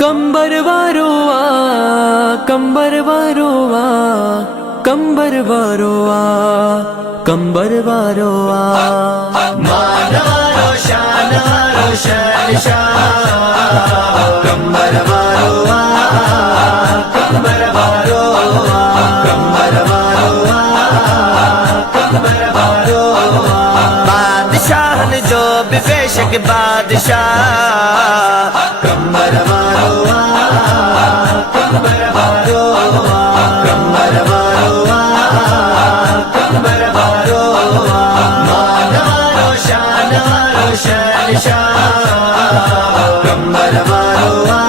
कंबर वारोआ कंबर वारोआ कंबर वारोआ कंबर वारोआ मानवारो शानवारो शहंशाह कंबर वारोआ कंबर वारोआ कंबर वारोआ कंबर वारोआ बादशाह ने जो बेशक बादशाह कंबर वारोआ कंबर वारोआ कंबर वारोआ कंबर वारोआ मानवारो शानवारो शहंशाह कंबर वारोआ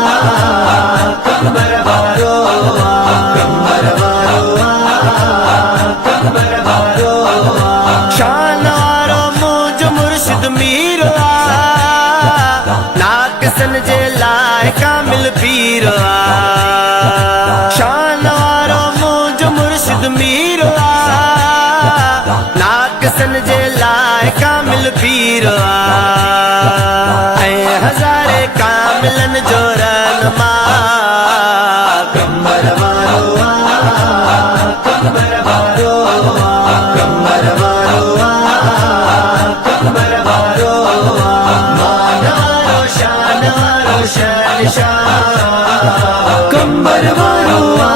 कंबर वारोआ कंबर वारोआ कंबर वारोआ शानवारो मुझ मुर्शिद मीरवा नाक सन जे लाए कामिल पीरवा शानवारो मुझ मुर्शिद मीरवा नाक सन जे लाए कामिल पीरवा ऐ हजारे कामिलन जो रहनुमा कंबर वारोआ कंबर वारोआ कंबर वारोआ कंबर वारोआ मानवारो शानवारो शहंशाह कंबर वारोआ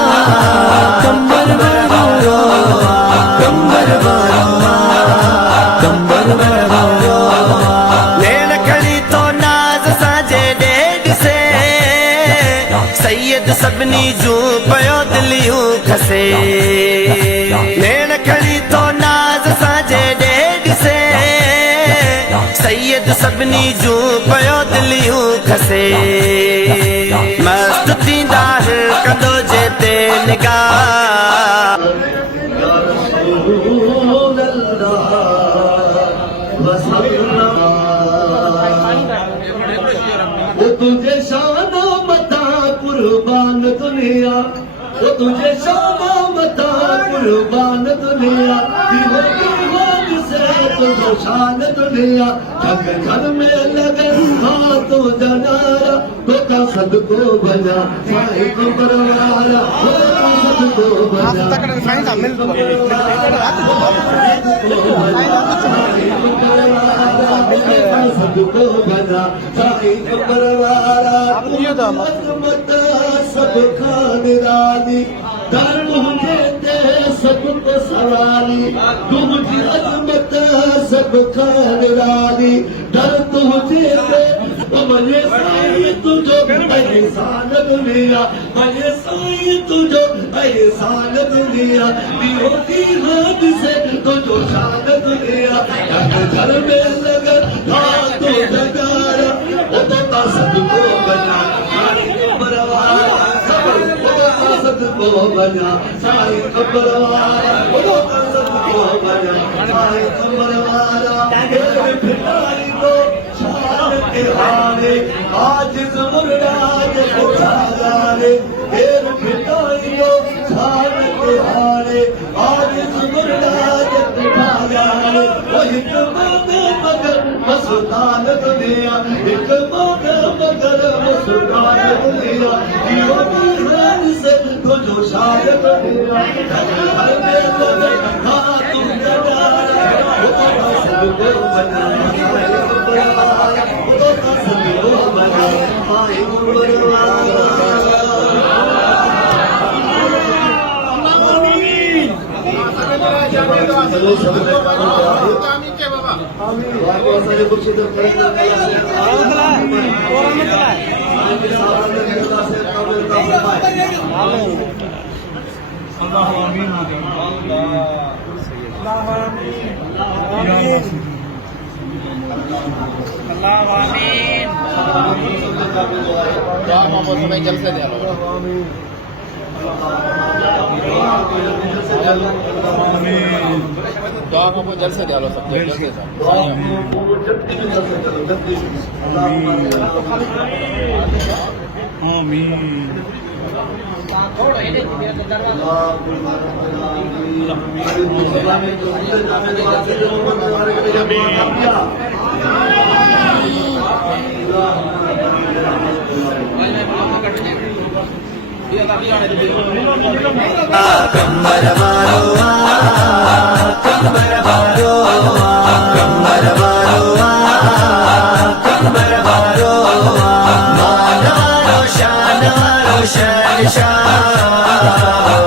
कंबर वारोआ कंबर वारोआ कंबर वारोआ लेन खड़ी तो नाज साजे डेड से सैयद सबनी जू पयो दिलियूं खसे लेन खड़ी तो नाज साजे डेड से सैयद सबनी जू पयो दिलियूं खसे मस्त थींदा कंदो जेते निगाह तुझे शाना मता कुर्बान दुनिया वो तुझे शाना मता कुर्बान दुनिया से तुझो शान दुनिया जग घर में लगे हाँ तो जनारा बेटा सदको बना साईं कंबर वाला बेटा सदको बना सदको बना साईं कंबर वाला अजमत सब खान रानी दर हुजे ते सबको सवारी तुझी अजमत सब खान रानी दर तुझे ते मजे साईं तुझो एहसान दुनिया मजे साईं तुझो एहसान दुनिया होती हाथ से तुझो शान दुनिया घर में लगन हाँ तो जगारा वो तो सदको बना सदको बना साईं कंबर वाला सदको बना साईं कंबर वाला भिखारी को शान के हारे आज मुर्दाज उठागारे भिखारी को शान के हारे आज मुर्दाज उठागारे वो एक मगर मस्तान दुनिया एक मगर मस्तान दुनिया तुझो शान दुनिया घर में लगे हाँ तुम जगारा वो तो सदको बना साईं कंबर वाला वो तो सदको बना साईं कंबर वाला जलसे दे दुआ को जलसे दे लो सब जलसे आमीन। कंबर वारो कंबर वारो कंबर वारो कंबर वारो मान वारो शान शहंशाह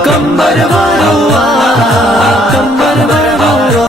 कंबर वारो कंबर वारो